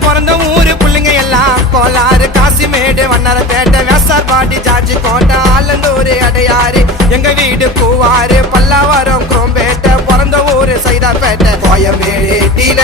பிறந்த ஊரு புள்ளிங்க எல்லாம் கோலாறு காசிமேடு வண்ணாரப்பேட்டை வேசார்பாடி ஜார்ஜி கோட்டை ஆலந்தூர் அடையாறு எங்க வீடு கூவாறு பல்லாவரம் குரோம்பேட்டை பிறந்த ஊரு சைதாப்பேட்டை கோயம்பேடு டீல